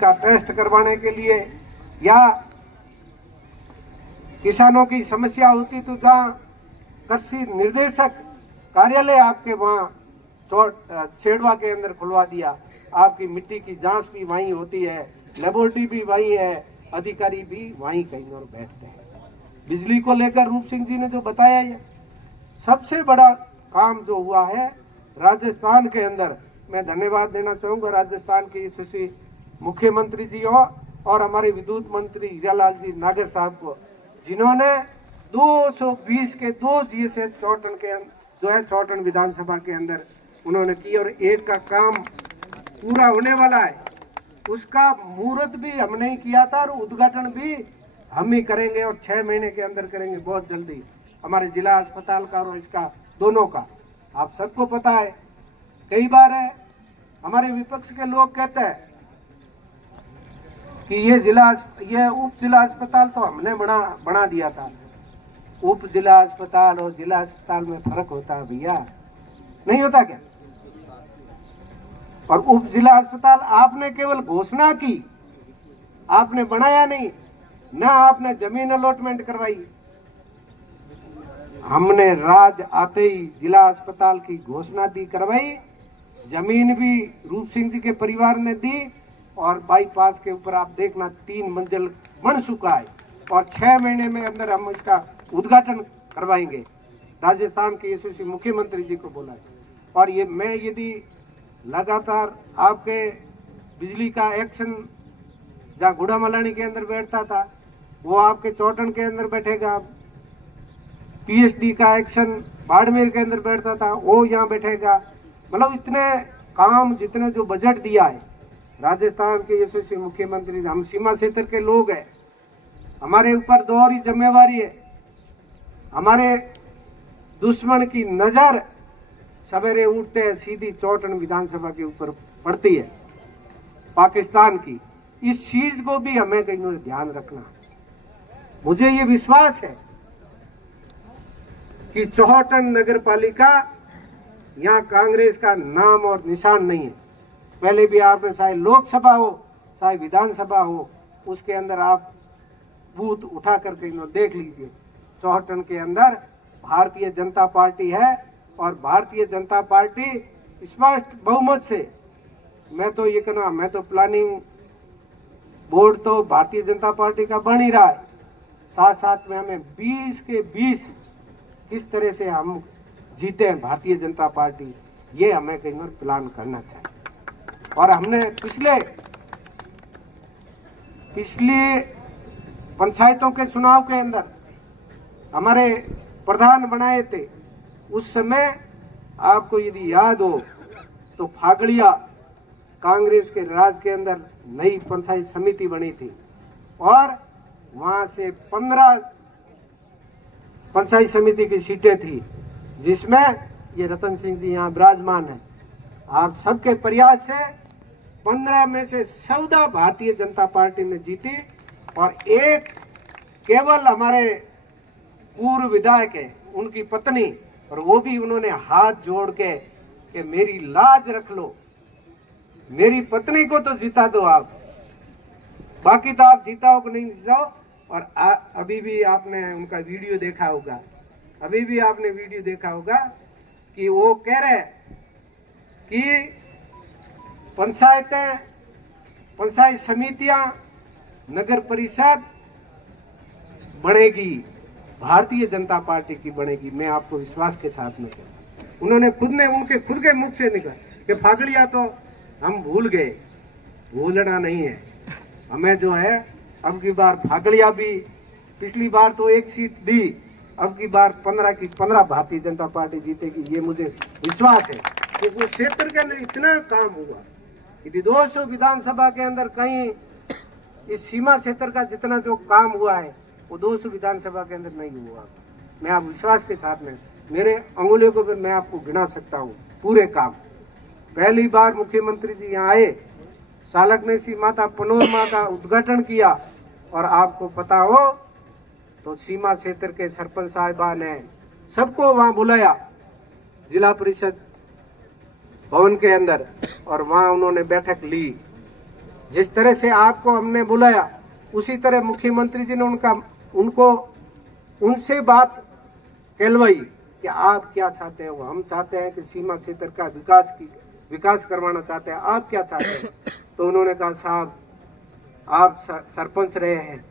का टेस्ट करवाने के लिए या किसानों की समस्या होती तो जहाँ कृषि निर्देशक कार्यालय आपके वहाँ छेड़वा के अंदर खुलवा दिया। आपकी मिट्टी की जांच भी वहीं होती है, लेबोरेटरी भी वहीं है, अधिकारी भी वहीं कहीं और बैठते हैं। बिजली को लेकर रूप सिंह जी ने जो बताया, ये सबसे बड़ा काम जो हुआ है राजस्थान के अंदर, मैं धन्यवाद देना चाहूंगा राजस्थान के यशस्वी मुख्यमंत्री जी और हमारे विद्युत मंत्री हीरालाल जी नागर साहब को, जिन्होंने 220 के 2 GSA चौटन के जो है चौटन विधानसभा के अंदर उन्होंने की, और एक का काम पूरा होने वाला है। उसका मुहूर्त भी हमने ही किया था और उद्घाटन भी हम ही करेंगे और 6 महीने के अंदर करेंगे, बहुत जल्दी, हमारे जिला अस्पताल का और इसका दोनों का। आप सबको पता है, कई बार है हमारे विपक्ष के लोग कहते हैं कि ये उप जिला अस्पताल तो हमने बना दिया था। उप जिला अस्पताल और जिला अस्पताल में फर्क होता है भैया, नहीं होता क्या? और उप जिला अस्पताल आपने केवल घोषणा की, आपने बनाया नहीं, ना आपने जमीन अलॉटमेंट करवाई। हमने राज आते ही जिला अस्पताल की घोषणा भी करवाई, जमीन भी रूप सिंह जी के परिवार ने दी, और बाईपास के ऊपर आप देखना 3 मंजिल बन चुका है और 6 महीने में अंदर हम इसका उद्घाटन करवाएंगे। राजस्थान के यशस्वी मुख्यमंत्री जी को बोला है। और ये मैं यदि लगातार आपके बिजली का एक्शन जहाँ गुड़ा मलानी के अंदर बैठता था, वो आपके चौटन के अंदर बैठेगा। PSD का एक्शन बाड़मेर के अंदर बैठता था, वो यहाँ बैठेगा। मतलब इतने काम, जितने जो बजट दिया है राजस्थान के यशस्वी मुख्यमंत्री, हम सीमा क्षेत्र के लोग हैं, हमारे ऊपर दोहरी जिम्मेवारी है। हमारे दुश्मन की नजर सवेरे उठते हैं सीधी चौटन विधानसभा के ऊपर पड़ती है, पाकिस्तान की। इस चीज को भी हमें कहीं ध्यान रखना। मुझे ये विश्वास है कि चौहटन नगर पालिका, यहाँ कांग्रेस का नाम और निशान नहीं है। पहले भी आपने चाहे लोकसभा हो चाहे विधानसभा हो, उसके अंदर आप बूथ उठा करके देख लीजिए। चौहटन के अंदर भारतीय जनता पार्टी है और भारतीय जनता पार्टी स्पष्ट बहुमत से, मैं तो ये कहना, मैं तो प्लानिंग बोर्ड तो भारतीय जनता पार्टी का बन ही रहा है, साथ साथ में हमें 20 के 20 किस तरह से हम जीते हैं भारतीय जनता पार्टी, ये हमें कहीं और प्लान करना चाहिए। और हमने पिछले पंचायतों के चुनाव के अंदर हमारे प्रधान बनाए थे। उस समय आपको यदि याद हो तो फागड़िया कांग्रेस के राज के अंदर नई पंचायत समिति बनी थी और वहां से 15 पंचायत समिति की सीटें थी, जिसमें ये रतन सिंह जी यहाँ विराजमान है। आप सबके प्रयास से 15 में से 14 भारतीय जनता पार्टी ने जीती और एक केवल हमारे पूर्व विधायक है, उनकी पत्नी, और वो भी उन्होंने हाथ जोड़ के कि मेरी लाज रख लो, मेरी पत्नी को तो जीता दो आप, बाकी तो आप जीताओ कि नहीं जीताओ। और अभी भी आपने उनका वीडियो देखा होगा, कि वो कह रहे कि पंचायत समितियां, नगर परिषद बनेगी, भारतीय जनता पार्टी की बनेगी। मैं आपको विश्वास के साथ में कहता हूं, उन्होंने उनके खुद के मुख से निकला कि फागड़िया तो हम भूल गए, भूलना नहीं है हमें। जो है अब की बार फागड़िया भी, पिछली बार तो 1 सीट दी, अब की बार 15 की 15 भारतीय जनता पार्टी जीतेगी, ये मुझे विश्वास है। कि वो क्षेत्र के अंदर इतना काम हुआ, यदि 200 विधानसभा के अंदर कहीं इस सीमा क्षेत्र का जितना जो काम हुआ है वो 200 विधानसभा के अंदर नहीं हुआ। मैं आप विश्वास के साथ में, मेरे अंगुलियों को फिर मैं आपको गिना सकता हूँ पूरे काम। पहली बार मुख्यमंत्री जी यहाँ आए, सालकनेसी माता पनोर माँ का उद्घाटन किया, और आपको पता हो तो सीमा क्षेत्र के सरपंच साहिबान ने सबको वहां बुलाया जिला परिषद भवन के अंदर, और वहां उन्होंने बैठक ली। जिस तरह से आपको हमने बुलाया उसी तरह मुख्यमंत्री जी ने उनको उनसे बात कहलवाई कि आप क्या चाहते हो। हम चाहते हैं कि सीमा क्षेत्र का विकास करवाना चाहते हैं, आप क्या चाहते हैं। तो उन्होंने कहा साहब आप सरपंच रहे हैं,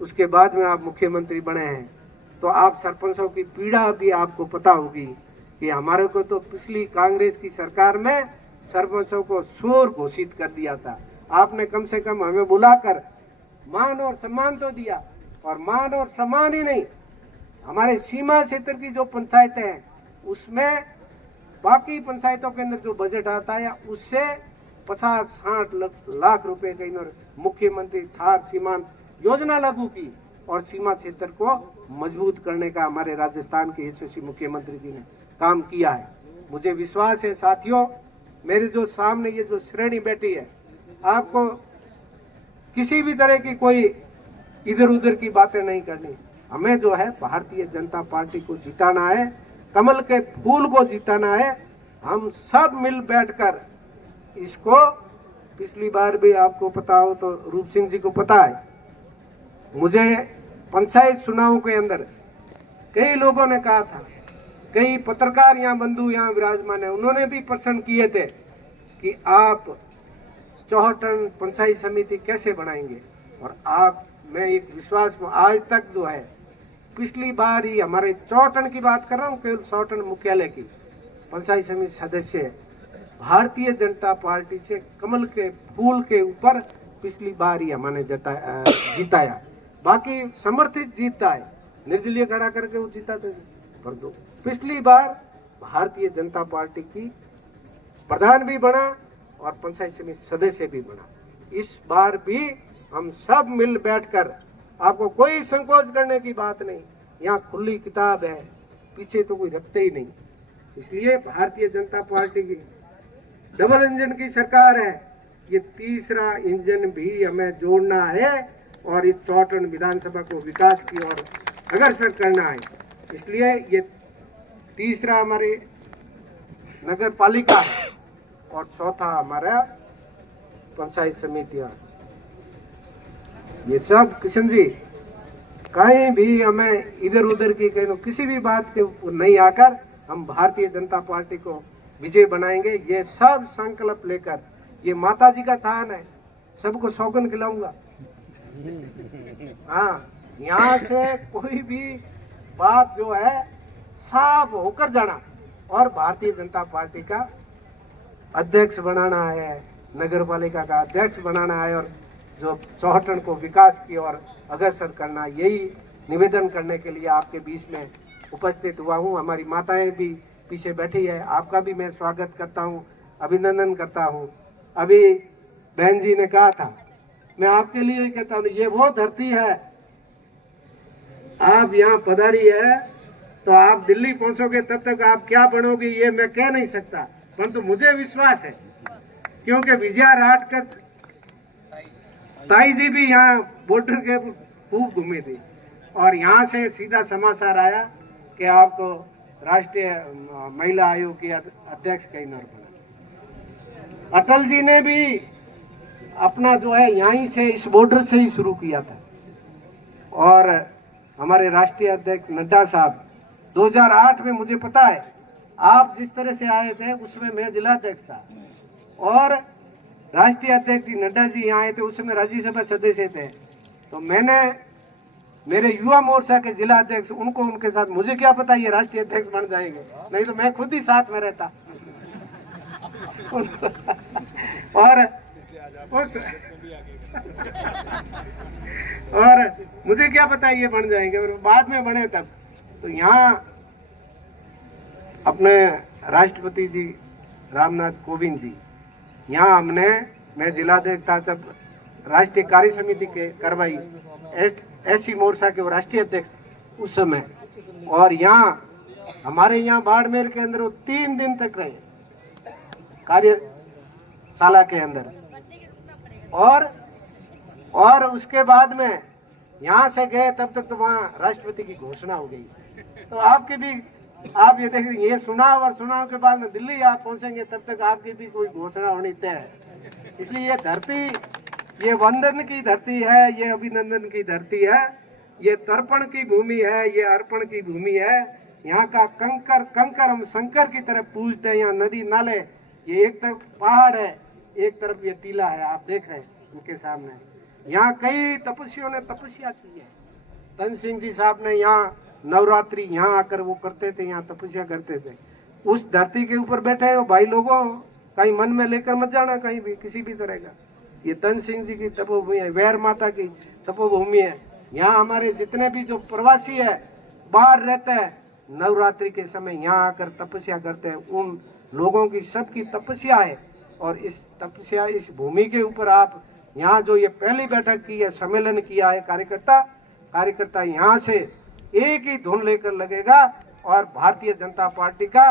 उसके बाद में आप मुख्यमंत्री बने हैं, तो आप सरपंचों की पीड़ा भी आपको पता होगी कि हमारे को तो पिछली कांग्रेस की सरकार में सरपंचों को चोर घोषित कर दिया था। आपने कम से कम हमें बुलाकर मान और सम्मान तो दिया, और मान और सम्मान ही नहीं, हमारे सीमा क्षेत्र की जो पंचायतें हैं उसमें बाकी पंचायतों के अंदर जो बजट आता है उससे 50-60 लाख रुपए का इन्होंने मुख्यमंत्री थार सीमांत योजना लागू की, और सीमा क्षेत्र को मजबूत करने का हमारे राजस्थान के यशस्वी मुख्यमंत्री जी ने काम किया है। मुझे विश्वास है साथियों, मेरे जो सामने ये जो श्रेणी बैठी है, आपको किसी भी तरह की कोई इधर उधर की बातें नहीं करनी। हमें जो है भारतीय जनता पार्टी को जिताना है, कमल के फूल को जिताना है। हम सब मिल बैठकर इसको, पिछली बार भी आपको पता हो तो रूप सिंह जी को पता है, मुझे पंचायत चुनाव के अंदर कई लोगों ने कहा था, कई पत्रकार यहाँ बंधु यहाँ विराजमान है, उन्होंने भी प्रश्न किए थे कि आप चौहटन पंचायत समिति कैसे बनाएंगे। और आप, मैं एक विश्वास में आज तक जो है, पिछली बार ही हमारे चौहटन की बात कर रहा हूँ, केवल चौहटन मुख्यालय की पंचायत समिति सदस्य भारतीय जनता पार्टी से कमल के फूल के ऊपर पिछली बार ही हमने जिताया। बाकी समर्थित जीतता है, निर्दलीय खड़ा करके वो जीता था, पर दो पिछली बार भारतीय जनता पार्टी की प्रधान भी बना और पंचायत समिति सदस्य भी बना। इस बार भी हम सब मिल बैठकर, आपको कोई संकोच करने की बात नहीं, यहाँ खुली किताब है, पीछे तो कोई रखते ही नहीं। इसलिए भारतीय जनता पार्टी की डबल इंजन की सरकार है, ये तीसरा इंजन भी हमें जोड़ना है और इस चौहटन विधानसभा को विकास की ओर अग्रसर करना है। इसलिए ये तीसरा हमारी नगर पालिका है और चौथा हमारा पंचायत समितियां। ये सब किशन जी कहीं भी हमें इधर उधर की कहीं किसी भी बात के ऊपर नहीं आकर हम भारतीय जनता पार्टी को विजय बनाएंगे। ये सब संकल्प लेकर, ये माता जी का थान है, सबको सौगंध खिलाऊंगा। हाँ, यहाँ से कोई भी बात जो है साफ होकर जाना और भारतीय जनता पार्टी का अध्यक्ष बनाना है, नगर पालिका का अध्यक्ष बनाना है और जो चौहटन को विकास की ओर अग्रसर करना, यही निवेदन करने के लिए आपके बीच में उपस्थित हुआ हूँ। हमारी माताएं भी पीछे बैठी है, आपका भी मैं स्वागत करता हूँ, अभिनंदन करता हूँ। अभी बहन जी ने कहा था, मैं आपके लिए कहता हूँ, ये वो धरती है, आप यहाँ पधारी है तो आप दिल्ली पहुंचोगे, तब तक आप क्या बनोगे ये मैं कह नहीं सकता, परंतु मुझे विश्वास है क्योंकि विजया राटकर ताई जी भी यहाँ बॉर्डर के खूब घूमी थी और यहाँ से सीधा समाचार आया कि आपको राष्ट्रीय महिला आयोग की अध्यक्ष कहीं न बना। अटल जी ने भी अपना जो है यहीं से, इस बॉर्डर से ही शुरू किया था और हमारे राष्ट्रीय अध्यक्ष नड्डा साहब 2008 में, मुझे पता है आप जिस तरह से आए थे उसमें मैं जिलाध्यक्ष था और राष्ट्रीय अध्यक्ष जी नड्डा जी यहाँ आए थे, उसमें राज्यसभा सदस्य थे। तो मैंने मेरे युवा मोर्चा के जिला अध्यक्ष उनको, उनके साथ, मुझे क्या पता ये राष्ट्रीय अध्यक्ष बन जाएंगे, नहीं तो मैं खुद ही साथ में रहता और मुझे क्या पता ये बन जाएंगे, और बाद में बने तब। तो यहाँ अपने राष्ट्रपति जी रामनाथ कोविंद जी, यहाँ मैं जिलाध्यक्ष था जब राष्ट्रीय कार्य समिति के करवाई, एससी मोर्चा के राष्ट्रीय अध्यक्ष उस समय, और यहाँ हमारे यहाँ बाड़मेर के अंदर वो 3 दिन तक रहे कार्यशाला के अंदर, और उसके बाद में यहाँ से गए तब तक तो वहाँ राष्ट्रपति की घोषणा हो गई। तो आपके भी, आप ये देखें, ये चुनाव के बाद में दिल्ली आप पहुंचेंगे तब तक आपकी भी कोई घोषणा होनी तय है। इसलिए ये धरती ये वंदन की धरती है, ये अभिनंदन की धरती है, ये तर्पण की भूमि है, ये अर्पण की भूमि है। यहाँ का कंकर कंकर हम शंकर की तरह पूजते हैं। यहाँ नदी नाले, ये एक तरफ पहाड़ है, एक तरफ ये टीला है, आप देख रहे हैं उनके सामने। यहाँ कई तपस्वियों ने तपस्या की है। धन सिंह जी साहब ने यहाँ नवरात्रि यहाँ आकर वो करते थे, यहाँ तपस्या करते थे। उस धरती के ऊपर बैठे हो भाई लोगों, कहीं मन में लेकर मत जाना कहीं भी किसी भी तरह का। ये धन सिंह जी की तपोभूमि है, वैर माता की तपोभूमि है। यहाँ हमारे जितने भी जो प्रवासी है, बाहर रहते हैं, नवरात्रि के समय यहाँ आकर तपस्या करते हैं। उन लोगों की सबकी तपस्या है। और इस तपस्या, इस भूमि के ऊपर आप यहाँ जो ये पहली बैठक की है, सम्मेलन किया है, कार्यकर्ता यहाँ से एक ही धुन लेकर लगेगा और भारतीय जनता पार्टी का